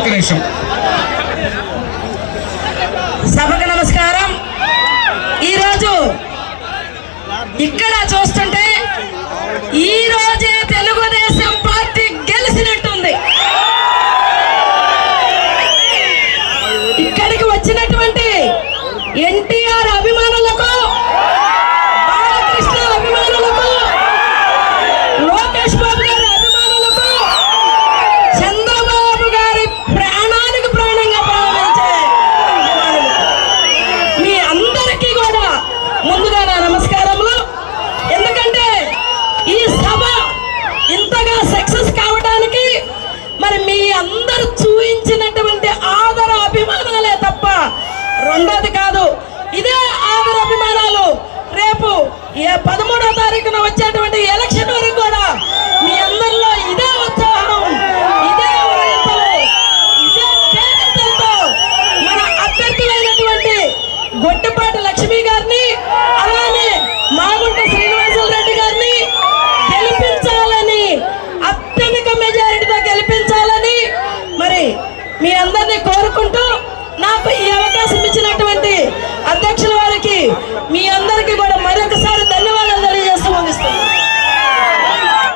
అవకాశం సభకు నమస్కారం. ఈరోజు ఇక్కడ చూస్తుంటే ఈ రోజే తెలుగుదేశం పార్టీ గెలిచినట్టుంది. ఇక్కడికి వచ్చినటువంటి ఎన్టీ ముందుగా నా నమస్కారములు. ఎందుకంటే ఈ సభ ఇంతగా సక్సెస్ కావడానికి మరి మీ అందరు చూపించినటువంటి ఆదర అభిమానాలే తప్ప రెండోది కాదు ఇదే ఆదర అభిమానాలు. రేపు ఏ పదమూడో తారీఖున వచ్చేటువంటి ఎలక్షన్ వరకు కూడా మీ అందరిలో ఇదే ఉత్సాహం ఇదే ఉరగతలు, ఇదే కేరింతలతో మన అభ్యర్థులైనటువంటి గొట్టపాటి లక్ష్మి గారిని మీ అందరినీ కోరుకుంటూ నాకు ఈ అవకాశం ఇచ్చినటువంటి అధ్యక్షుల వారికి మీ అందరూ